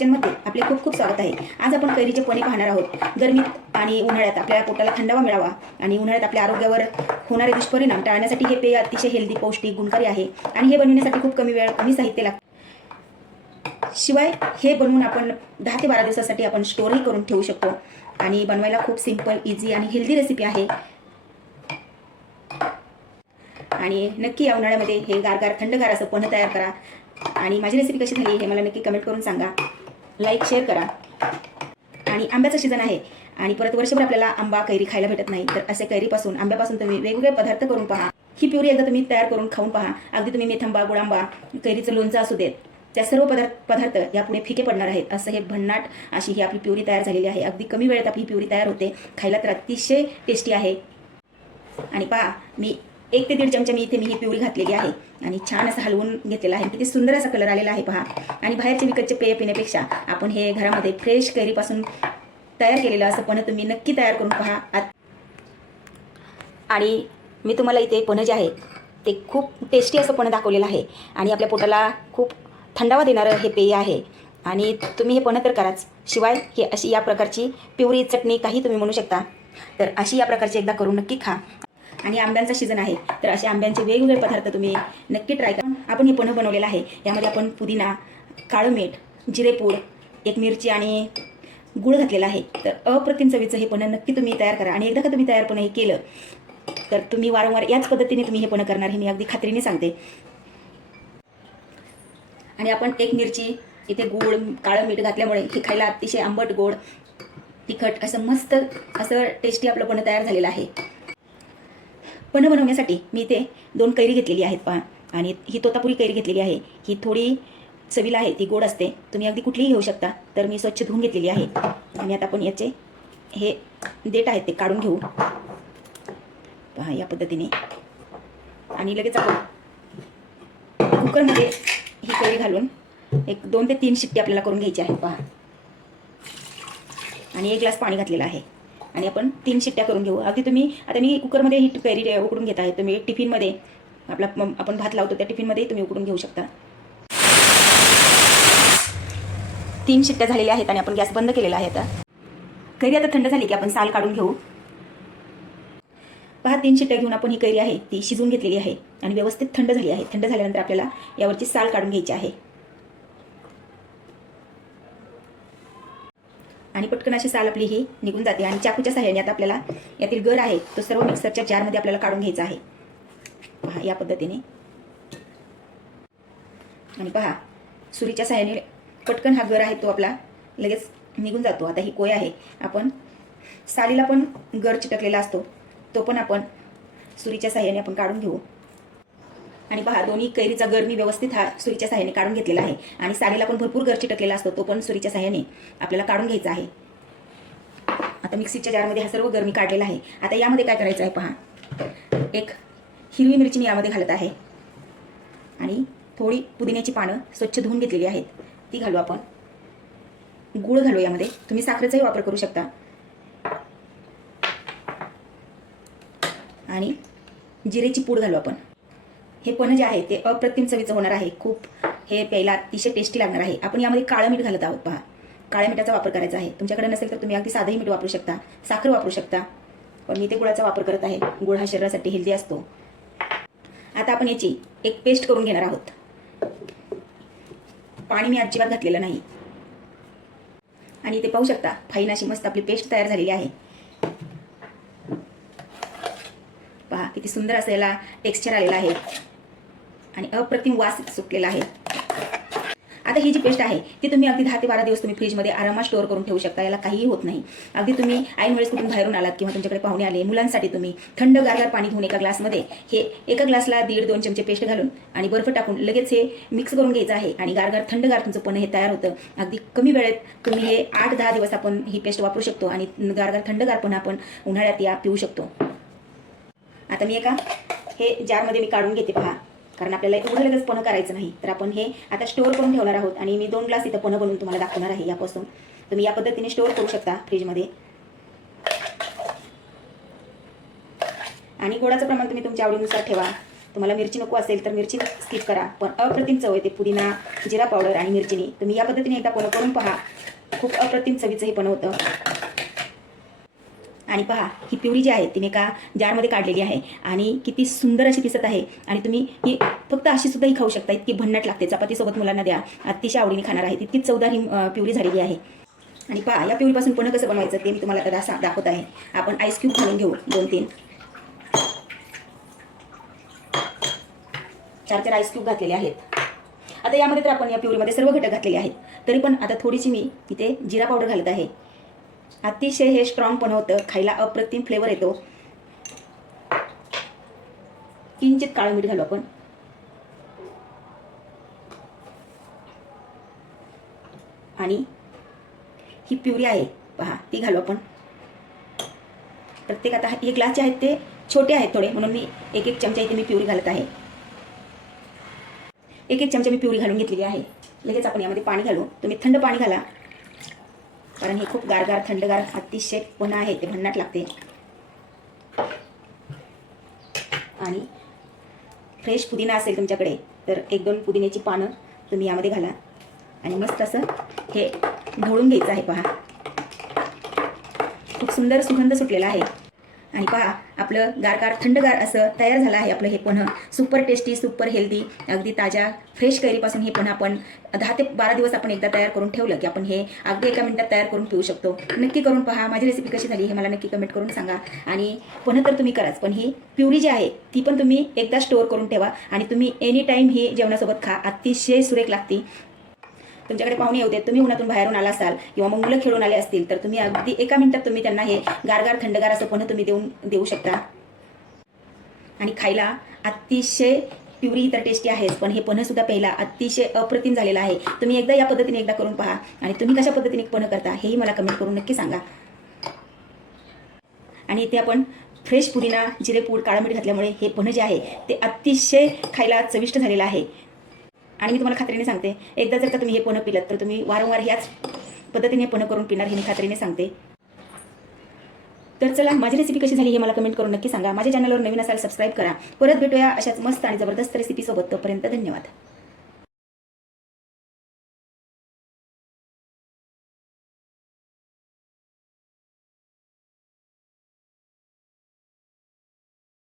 किचनमध्ये आपले खूप खूप स्वागत आहे. आज आपण कैरीचे पणे पाहणार आहोत. गरमीत आणि उन्हाळ्यात आपल्या पोटाला थंडावा मिळावा आणि उन्हाळ्यात आपल्या आरोग्यावर होणारे दुष्परिणाम टाळण्यासाठी हे पेय अतिशय हेल्दी पौष्टिक गुणकारी आहे आणि हे बनवण्यासाठी खूप कमी वेळ कमी साहित्य लागतं. शिवाय हे बनवून आपण दहा ते बारा दिवसासाठी आपण स्टोरही करून ठेवू शकतो. आणि बनवायला खूप सिंपल इझी आणि हेल्दी रेसिपी आहे. आणि नक्की या उन्हाळ्यामध्ये हे गारगार थंडगार असं पन्ह तयार करा. आणि माझी रेसिपी कशी झाली हे मला नक्की कमेंट करून सांगा. लाईक शेअर करा. आणि आंब्याचं सीझन आहे. आणि परत वर्षभर आपल्याला आंबा कैरी खायला भेटत नाही. तर असे कैरीपासून आंब्यापासून तुम्ही वेगवेगळे पदार्थ करून पहा. ही प्युरी एकदा तुम्ही तयार करून खाऊन पहा. अगदी तुम्ही मेथंबा गुळांबा कैरीचं लोणचं असू देत त्या सर्व पदार्थ पदार्थ यापुढे फिके पडणार आहेत. असं हे भन्नाट अशी ही आपली प्युरी तयार झालेली आहे. अगदी कमी वेळेत आपली प्युरी तयार होते. खायला तर अतिशय टेस्टी आहे. आणि पहा मी एक ते दीड चमचा मी इथे मी ही प्युरी घातलेली आहे. आणि छान असं हलवून घेतलेलं आहे. किती सुंदर असा कलर आलेला आहे पहा. आणि बाहेरचे विकतचे पेय पिण्यापेक्षा आपण हे घरामध्ये फ्रेश कैरीपासून तयार केलेलं असं पण तुम्ही नक्की तयार करून पहा. आत- आणि मी तुम्हाला इथे पण जे आहे ते खूप टेस्टी असं पण दाखवलेलं आहे. आणि आपल्या पोटाला खूप थंडावा देणारं हे पेय आहे. आणि तुम्ही हे पण तर कराच. शिवाय हे अशी या प्रकारची पिवरी चटणी काही तुम्ही म्हणू शकता. तर अशी या प्रकारची एकदा करून नक्की खा. आणि आंब्यांचा सीझन आहे. तर असे आंब्यांचे वेगवेगळे पदार्थ तुम्ही नक्की ट्राय करा. आपण हे पण बनवलेलं आहे. यामध्ये आपण पुदिना काळं मीठ जिरेपूड एक मिरची आणि गुळ घातलेला आहे. तर अप्रतिम चवीचं हे पण नक्की तुम्ही तयार करा. आणि एकदा का तुम्ही तयार पणं हे केलं तर तुम्ही वारंवार याच पद्धतीने तुम्ही हे पण करणार हे मी अगदी खात्रीने सांगते. आणि आपण एक मिरची इथे गूळ काळं मीठ घातल्यामुळे हे खायला अतिशय आंबट गोड तिखट असं मस्त असं टेस्टी आपलं पण तयार झालेलं आहे. पण बनवण्यासाठी मी इथे दोन कैरी घेतलेली आहेत पहा. आणि ही तोतापुरी कैरी घेतलेली आहे. ही थोडी चवीला आहे ती गोड असते. तुम्ही अगदी कुठलीही घेऊ शकता. तर मी स्वच्छ धुवून घेतलेली आहे. आणि आता आपण याचे हे देठ आहेत ते काढून घेऊ. पहा या पद्धतीने. आणि लगेच आपण कुकरमध्ये ही कैरी घालून एक दोन ते तीन शिट्टी आपल्याला करून घ्यायची आहेत पहा. आणि एक ग्लास पाणी घातलेलं आहे. आणि आपण तीन शिट्ट्या करून घेऊ. अगदी तुम्ही आता मी कुकरमध्ये ही कैरी उकडून घेत आहे. तुम्ही टिफिनमध्ये आपला आपण भात लावतो त्या टिफिनमध्ये तुम्ही उकडून घेऊ शकता. तीन शिट्ट्या झालेल्या आहेत आणि आपण गॅस बंद केलेला आहे आता. कैरी आता थंड झाली की आपण साल काढून घेऊ. पहा तीन शिट्ट्या घेऊन आपण ही कैरी आहे ती शिजवून घेतलेली आहे आणि व्यवस्थित थंड झाली आहे. थंड झाल्यानंतर आपल्याला यावरची साल काढून घ्यायची आहे. आणि पटकन अशी साल आपली ही निघून जाते आणि चाकूच्या सहाय्याने आता आपल्याला यातील गर आहे तो सर्व मिक्सरच्या जारमध्ये आपल्याला काढून घ्यायचा आहे. पहा या पद्धतीने. आणि पहा सुरीच्या सहाय्याने पटकन हा गर आहे तो आपला लगेच निघून जातो. आता ही कोय आहे आपण सालीला पण गर चिटकलेला असतो तो पण आपण सुरीच्या सहाय्याने आपण काढून घेऊ. आणि पहा दोन्ही कैरीचा गर मी व्यवस्थित हा सुरीच्या सहाय्याने काढून घेतलेला आहे. आणि साडीला पण भरपूर गर चिटकलेला असतो तो पण सुरीच्या सहाय्याने आपल्याला काढून घ्यायचा आहे. आता मिक्सीच्या जारमध्ये हा सर्व गर मी काढलेला आहे. आता यामध्ये काय करायचं आहे पहा? एक हिरवी मिरची मी यामध्ये घालत आहे. आणि थोडी पुदिन्याची पानं स्वच्छ धुवून घेतलेली आहेत. ती घालू आपण. गूळ घालू यामध्ये. तुम्ही साखरेचाही वापर करू शकता. आणि जिरेची पूड घालू आपण. हे पण जे आहे ते अप्रतिम चवीचं होणार आहे. खूप हे प्यायला अतिशय टेस्टी लागणार आहे. आपण यामध्ये काळं मीठ घालत आहोत पहा. काळ्या मिठाचा वापर करायचा आहे. तुमच्याकडे नसेल तर तुम्ही अगदी साधंही मीठ वापरू शकता. साखर वापरू शकता. पण मी ते गुळाचा वापर करत आहे. गुळ हा शरीरासाठी हेल्दी असतो. आता आपण याची एक पेस्ट करून घेणार आहोत. पाणी मी अजिबात घातलेलं नाही. आणि इथे पाहू शकता फाईन अशी मस्त आपली पेस्ट तयार झालेली आहे. पहा किती सुंदर असं याला टेक्स्चर आलेला आहे. आणि अप्रतिम वास सुटलेला आहे. आता ही जी पेस्ट आहे ती तुम्ही अगदी दहा ते बारा दिवस तुम्ही फ्रीजमध्ये आरामात स्टोअर करून ठेवू शकता याला काहीही होत नाही. अगदी तुम्ही ऐन वेळेस कुठून बाहेरून आलात किंवा तुमच्याकडे पाहुणे आले मुलांसाठी तुम्ही थंड गारगार पाणी घेऊन एका ग्लासमध्ये हे एका ग्लासला दीड दोन चमचे पेस्ट घालून आणि बर्फ टाकून लगेच हे मिक्स करून घ्यायचं आहे आणि गारगार थंडगार तुमचं पण हे तयार होतं. अगदी कमी वेळेत तुम्ही हे आठ दहा दिवस आपण ही पेस्ट वापरू शकतो आणि गारगार थंडगार पण आपण उन्हाळ्यात या पिऊ शकतो. आता मी एका हे जारमध्ये मी काढून घेते पहा. कारण आपल्याला एवढं लगेच पणं करायचं नाही. तर आपण हे आता स्टोअर करून ठेवणार आहोत आणि मी दोन ग्लास इथं पणं बनवून तुम्हाला दाखवणार आहे यापासून. तुम्ही या पद्धतीने स्टोअर करू शकता फ्रीजमध्ये आणि गोडाचं प्रमाण तुम्ही तुमच्या आवडीनुसार ठेवा. तुम्हाला मिरची नको असेल तर मिरची स्किप करा. पण अप्रतिम चव येते पुदिना जिरा पावडर आणि मिरचीने तुम्ही या पद्धतीने एकदा पणं करून पहा. खूप अप्रतिम चवीचं हे पण होतं. आणि पहा ही पिवळी जी आहे ती मी एका जारमध्ये काढलेली आहे आणि किती सुंदर अशी दिसत आहे. आणि तुम्ही ही फक्त अशी सुद्धा ही खाऊ शकता इतकी भन्नाट लागते. चपातीसोबत मुलांना द्या अतिशय आवडीने खाणार आहे. तितकीच चवदार ही पिवळी झालेली आहे. आणि पहा या पिवळीपासून पुन्हा कसं बनवायचं ते मी तुम्हाला आता दाखवत आहे. आपण आईस क्यूब घालून घेऊ दोन तीन. चार चार आईस क्यूब घातलेले आहेत. आता यामध्ये तर आपण या पिवळीमध्ये सर्व घटक घातलेले आहेत. तरी पण आता थोडीशी मी इथे जिरा पावडर घालत आहे. अतिशय हे स्ट्रॉंग पण होतं. खायला अप्रतिम फ्लेवर येतो. किंचित काळं मीठ घालू आपण. आणि ही प्युरी आहे. पहा ती घालू आपण. प्रत्येक आता हे ग्लास जे आहेत ते छोटे आहेत थोडे म्हणून मी एक एक चमचा इथे मी प्युरी घालत आहे. एक एक चमचा मी प्युरी घालून घेतलेली आहे. लगेच आपण यामध्ये पाणी घालू. तुम्ही थंड पाणी घाला. कारण हे खूप गारगार थंडगार अतिशय पुन्हा आहे ते भन्नाट लागते. आणि फ्रेश पुदिना असेल तुमच्याकडे तर एक दोन पुदिन्याची पानं तुम्ही यामध्ये घाला. आणि मस्त असं हे ढवळून घ्यायचं आहे पहा. खूप सुंदर सुगंध सुटलेला आहे. आणि पहा आपलं गारगार थंडगार असं तयार झालं आहे आपलं हे पन्ह. सुपर टेस्टी सुपर हेल्दी अगदी ताज्या फ्रेश कैरीपासून हे पण आपण दहा ते बारा दिवस आपण एकदा तयार करून ठेवलं की आपण हे अगदी एका मिनिटात तयार करून पिऊ शकतो. नक्की करून पहा माझी रेसिपी कशी झाली हे मला नक्की कमेंट करून सांगा. आणि पन्ह तर तुम्ही कराच पण ही प्युरी जी आहे ती पण तुम्ही एकदा स्टोअर करून ठेवा. आणि तुम्ही एनी टाईम ही जेवणासोबत खा अतिशय सुरेख लागते. तुमच्याकडे पाहुणे येऊ देत तुम्ही उन्हातून बाहेरून आला असाल किंवा मग मुलं खेळून आले असतील तर तुम्ही अगदी एका मिनिटात तुम्ही त्यांना हे गारगार थंडगार असं पण तुम्ही देऊन देऊ शकता. आणि खायला अतिशय प्युरी तर टेस्टी आहेच पण हे पन्ह सुद्धा पहिला अतिशय अप्रतिम झालेलं आहे. तुम्ही एकदा या पद्धतीने एकदा करून पहा आणि तुम्ही कशा पद्धतीने पन्ह करता हेही मला कमेंट करून नक्की सांगा. आणि इथे आपण फ्रेश पुदिना जिरेपूड काळा मीठ घातल्यामुळे हे पन्ह जे आहे ते अतिशय खायला चविष्ट झालेलं आहे. आणि मी तुम्हाला खात्रीने सांगते. एकदा जर का तुम्ही हे पन्ह पिलं तर तुम्ही वारंवार ह्याच पद्धतीने पन्ह करून पिणार हे मी खात्रीने सांगते. तर चला माझी रेसिपी कशी झाली हे मला कमेंट करून नक्की सांगा. माझ्या चॅनलवर नवीन असाल सबस्क्राईब करा. परत भेटूया अशाच मस्त आणि जबरदस्त रेसिपीसोबत तोपर्यंत धन्यवाद.